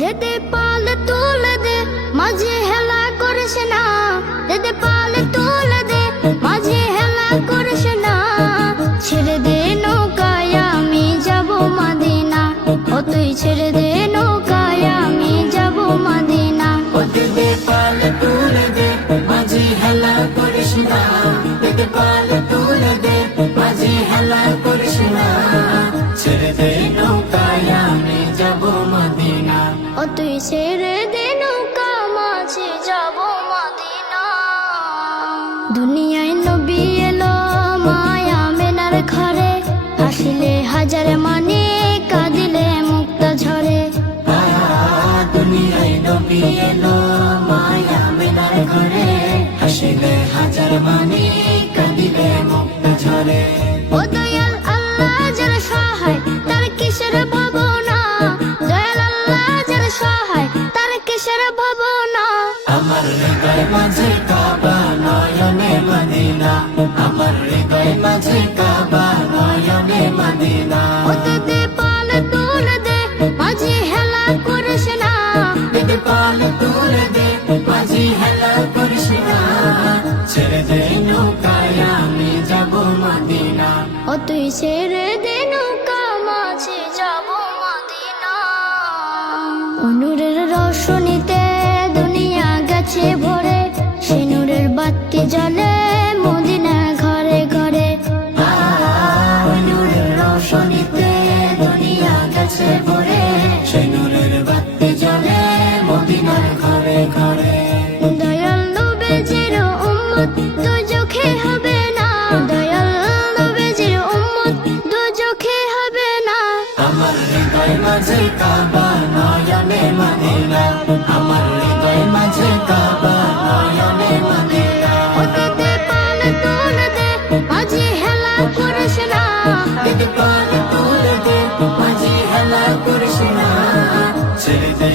দে দে পাল তুলে দে মাঝে হেলা করিস না, দে দে পাল তুলে দে মাঝে হেলা করিস না। ছেড়ে দে নৌকায় আমি যাব মদিনা, ও তুই ছেড়ে দে নৌকায় আমি যাব মদিনা। ও দে দে পাল তুলে দে মাঝে হেলা করিস না, দে দে পাল তুলে দে মাঝে হেলা করিস না। ছেড়ে দে নৌকায় আমি যাব মদিনা, ও তুই ছেড়ে দে নৌকা মাঝে যাব মদিনা। দুনিয়ায় নবী এলো মায়া মেনার ঘরে, হাসিলে হাজার মানে কাঁদিলে মুক্তা ঝরে। দুনিয়ায় নবী এলো মায়া মেনার ঘরে, হাসিলে হাজার মানে কাঁদিলে মুক্তা ঝরে। ও দয়াল আল্লাহ যার সহায় তার কিসের ভাবনা, দয়াল আল্লাহ যার সহায় তার কিসের ভাবনা। আমার হৃদয় মাঝে কাবা নয়নে মদিনা, আমার হৃদয় মাঝে কাবা নয়নে মদিনা। ও দে দে পাল তুলে দে মাঝে হেলা করিস না, দে দে পাল তুলে দে মাঝি হেলা করিস না। ছেড়ে দে নৌকায় আমি যাব মদিনা, ও তুই ছেড়ে দে নৌকা মাঝে যাব মদিনা। নূরের রোশনীতে দুনিয়া গেছে ভরে, সে নূরের বাতি জ্বলে মদিনা ঘরে ঘরে। নূরের রোশনীতে দুনিয়া গেছে ভরে, সে নূরের বাতি জ্বলে মদিনার ঘরে ঘরে। দয়াল নবীজির উম্মত দুজখে হবে না, দয়াল নবীজির উম্মত দুজখে হবে না। আমার হৃদয় মাঝে কাবা নয়নে মদিনা, আমার হৃদয় মাঝে কাবা নয়নে মদিনা। ও দে দে পাল তুলে দে মাঝে হেলা করিস না, দে দে পাল তুলে দে মাঝি হেলা করিস না। ছেড়ে দে